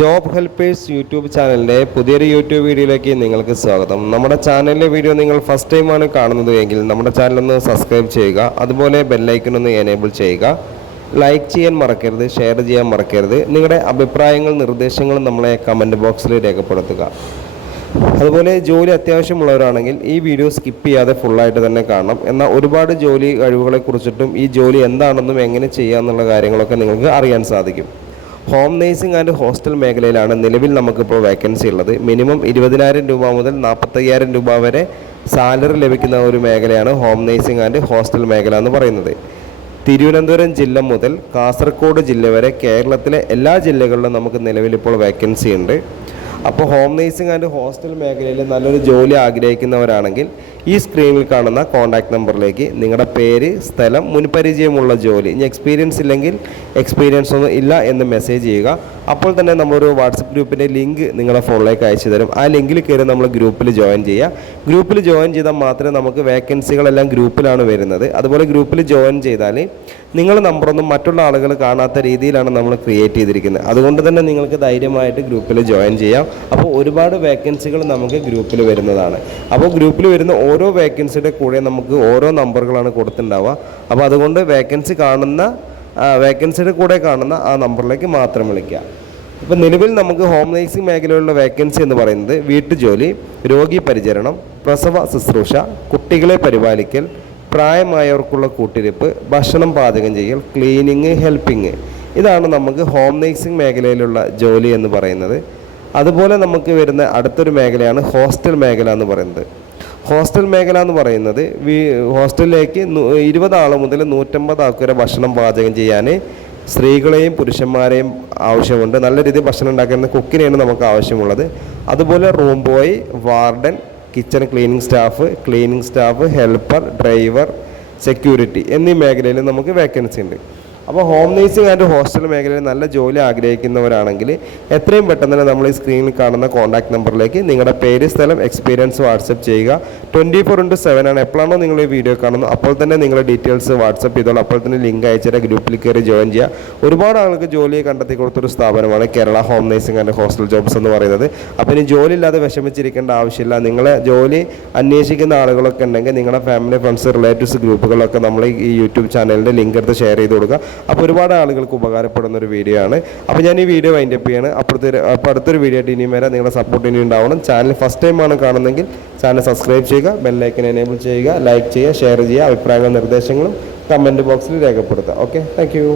Job helpers YouTube ചാനലിൻ്റെ പുതിയൊരു YouTube വീഡിയോയിലേക്ക് നിങ്ങൾക്ക് സ്വാഗതം. നമ്മുടെ ചാനലിലെ വീഡിയോ നിങ്ങൾ ഫസ്റ്റ് ടൈമാണ് കാണുന്നത് എങ്കിൽ നമ്മുടെ ചാനലൊന്ന് സബ്സ്ക്രൈബ് ചെയ്യുക. അതുപോലെ ബെല്ലൈക്കൺ ഒന്ന് എനേബിൾ ചെയ്യുക. ലൈക്ക് ചെയ്യാൻ മറക്കരുത്, ഷെയർ ചെയ്യാൻ മറക്കരുത്. നിങ്ങളുടെ അഭിപ്രായങ്ങൾ നിർദ്ദേശങ്ങളും നമ്മളെ കമൻറ്റ് ബോക്സിൽ രേഖപ്പെടുത്തുക. അതുപോലെ ജോലി അത്യാവശ്യമുള്ളവരാണെങ്കിൽ ഈ വീഡിയോ സ്കിപ്പ് ചെയ്യാതെ ഫുള്ളായിട്ട് തന്നെ കാണണം. എന്നാൽ ഒരുപാട് ജോലി കഴിവുകളെക്കുറിച്ചിട്ടും ഈ ജോലി എന്താണെന്നും എങ്ങനെ ചെയ്യാമെന്നുള്ള കാര്യങ്ങളൊക്കെ നിങ്ങൾക്ക് അറിയാൻ സാധിക്കും. ഹോം നേഴ്സിംഗ് ആൻഡ് ഹോസ്റ്റൽ മേഖലയിലാണ് നിലവിൽ നമുക്കിപ്പോൾ വേക്കൻസി ഉള്ളത്. മിനിമം 20,000 രൂപ മുതൽ 45,000 രൂപ വരെ സാലറി ലഭിക്കുന്ന ഒരു മേഖലയാണ് ഹോം നേഴ്സിംഗ് ആൻഡ് ഹോസ്റ്റൽ മേഖല എന്ന് പറയുന്നത്. തിരുവനന്തപുരം ജില്ല മുതൽ കാസർഗോഡ് ജില്ല വരെ കേരളത്തിലെ എല്ലാ ജില്ലകളിലും നമുക്ക് നിലവിലിപ്പോൾ വേക്കൻസി ഉണ്ട്. അപ്പോൾ ഹോം നേഴ്സിംഗ് ആൻഡ് ഹോസ്റ്റൽ മേഖലയിൽ നല്ലൊരു ജോലി ആഗ്രഹിക്കുന്നവരാണെങ്കിൽ ഈ സ്ക്രീനിൽ കാണുന്ന കോൺടാക്റ്റ് നമ്പറിലേക്ക് നിങ്ങളുടെ പേര്, സ്ഥലം, മുൻപരിചയമുള്ള ജോലി, ഇനി എക്സ്പീരിയൻസ് ഇല്ലെങ്കിൽ എക്സ്പീരിയൻസ് ഒന്നും ഇല്ല എന്ന് മെസ്സേജ് ചെയ്യുക. അപ്പോൾ തന്നെ നമ്മളൊരു വാട്സപ്പ് ഗ്രൂപ്പിൻ്റെ ലിങ്ക് നിങ്ങളുടെ ഫോണിലേക്ക് അയച്ചു തരും. ആ ലിങ്കിൽ കയറി നമ്മൾ ഗ്രൂപ്പിൽ ജോയിൻ ചെയ്യുക. ഗ്രൂപ്പിൽ ജോയിൻ ചെയ്താൽ മാത്രമേ നമുക്ക് വേക്കൻസികളെല്ലാം ഗ്രൂപ്പിലാണ് വരുന്നത്. അതുപോലെ ഗ്രൂപ്പിൽ ജോയിൻ ചെയ്താൽ നിങ്ങളുടെ നമ്പറൊന്നും മറ്റുള്ള ആളുകൾ കാണാത്ത രീതിയിലാണ് നമ്മൾ ക്രിയേറ്റ് ചെയ്തിരിക്കുന്നത്. അതുകൊണ്ട് തന്നെ നിങ്ങൾക്ക് ധൈര്യമായിട്ട് ഗ്രൂപ്പിൽ ജോയിൻ ചെയ്യാം. അപ്പോൾ ഒരുപാട് വേക്കൻസികൾ നമുക്ക് ഗ്രൂപ്പിൽ വരുന്നതാണ്. അപ്പോൾ ഗ്രൂപ്പിൽ വരുന്ന ഓരോ വേക്കൻസിയുടെ കൂടെ നമുക്ക് ഓരോ നമ്പറുകളാണ് കൊടുത്തിട്ടുണ്ടാവുക. അപ്പോൾ അതുകൊണ്ട് വേക്കൻസിയുടെ കൂടെ കാണുന്ന ആ നമ്പറിലേക്ക് മാത്രം വിളിക്കുക. ഇപ്പോൾ നിലവിൽ നമുക്ക് ഹോം നേഴ്സിംഗ് മേഖലയിലുള്ള വേക്കൻസി എന്ന് പറയുന്നത് വീട്ടുജോലി, രോഗി പരിചരണം, പ്രസവ ശുശ്രൂഷ, കുട്ടികളെ പരിപാലിക്കൽ, പ്രായമായവർക്കുള്ള കൂട്ടിരിപ്പ്, ഭക്ഷണം പാചകം ചെയ്യൽ, ക്ലീനിങ്, ഹെൽപ്പിങ്, ഇതാണ് നമുക്ക് ഹോം നേഴ്സിംഗ് മേഖലയിലുള്ള ജോലി എന്ന് പറയുന്നത്. അതുപോലെ നമുക്ക് വരുന്ന അടുത്തൊരു മേഖലയാണ് ഹോസ്റ്റൽ മേഖല എന്ന് പറയുന്നത്. ഹോസ്റ്റൽ മേഖല എന്ന് പറയുന്നത് ഹോസ്റ്റലിലേക്ക് 20 ആൾ മുതൽ 150 ആൾക്ക് വരെ ഭക്ഷണം പാചകം ചെയ്യാൻ സ്ത്രീകളെയും പുരുഷന്മാരെയും ആവശ്യമുണ്ട്. നല്ല രീതിയിൽ ഭക്ഷണം ഉണ്ടാക്കുന്ന കുക്കിനെയാണ് നമുക്ക് ആവശ്യമുള്ളത്. അതുപോലെ room boy, warden, kitchen cleaning staff, helper, driver, security എന്നീ മേഖലയിൽ നമുക്ക് വേക്കൻസി ഉണ്ട്. അപ്പോൾ ഹോം നേഴ്സിംഗ് ആൻഡ് ഹോസ്റ്റൽ മേഖലയിൽ നല്ല ജോലി ആഗ്രഹിക്കുന്നവരാണെങ്കിൽ എത്രയും പെട്ടെന്ന് തന്നെ നമ്മൾ ഈ സ്ക്രീനിൽ കാണുന്ന കോൺടാക്ട് നമ്പറിലേക്ക് നിങ്ങളുടെ പേര്, സ്ഥലം, എക്സ്പീരിയൻസ് വാട്സപ്പ് ചെയ്യുക. 24/7 ആണ്. എപ്പോഴാണോ നിങ്ങൾ ഈ വീഡിയോ കാണുന്നത് അപ്പോൾ തന്നെ നിങ്ങളുടെ ഡീറ്റെയിൽസ് വാട്സപ്പ് ചെയ്തോളൂ. അപ്പോൾ തന്നെ ലിങ്ക് അയച്ചിട്ട് ഗ്രൂപ്പിൽ കയറി ജോയിൻ ചെയ്യുക. ഒരുപാട് ആൾക്ക് ജോലി കണ്ടെത്തി കൊടുത്തൊരു സ്ഥാപനമാണ് Kerala home nursing and hostel jobs എന്ന് പറയുന്നത്. അപ്പോൾ ഇനി ജോലി ഇല്ലാതെ വിഷമിച്ചിരിക്കേണ്ട ആവശ്യമില്ല. നിങ്ങളെ ജോലി അന്വേഷിക്കുന്ന ആളുകളൊക്കെ ഉണ്ടെങ്കിൽ നിങ്ങളുടെ ഫാമിലി, ഫ്രണ്ട്സ്, റിലേറ്റീവ്സ് ഗ്രൂപ്പുകളൊക്കെ നമ്മൾ ഈ യൂട്യൂബ് ചാനലിൻ്റെ ലിങ്ക് എടുത്ത് ഷെയർ ചെയ്ത് കൊടുക്കുക. അപ്പോൾ ഒരുപാട് ആളുകൾക്ക് ഉപകാരപ്പെടുന്ന ഒരു വീഡിയോ ആണ്. അപ്പോൾ ഞാൻ ഈ വീഡിയോ വൈൻഡപ്പ് ചെയ്യാണ്. അപ്പോൾ അടുത്തൊരു വീഡിയോ ആയിട്ട് ഇനിയും വരെ നിങ്ങളുടെ സപ്പോർട്ട് ഇനി ഉണ്ടാവണം. ചാനൽ ഫസ്റ്റ് ടൈമാണ് കാണുന്നതെങ്കിൽ ചാനൽ സബ്സ്ക്രൈബ് ചെയ്യുക, ബെല്ലൈക്കൻ എനേബിൾ ചെയ്യുക, ലൈക്ക് ചെയ്യുക, ഷെയർ ചെയ്യുക. അഭിപ്രായങ്ങളും നിർദ്ദേശങ്ങളും കമൻറ്റ് ബോക്സിൽ രേഖപ്പെടുത്തുക. Okay, thank you.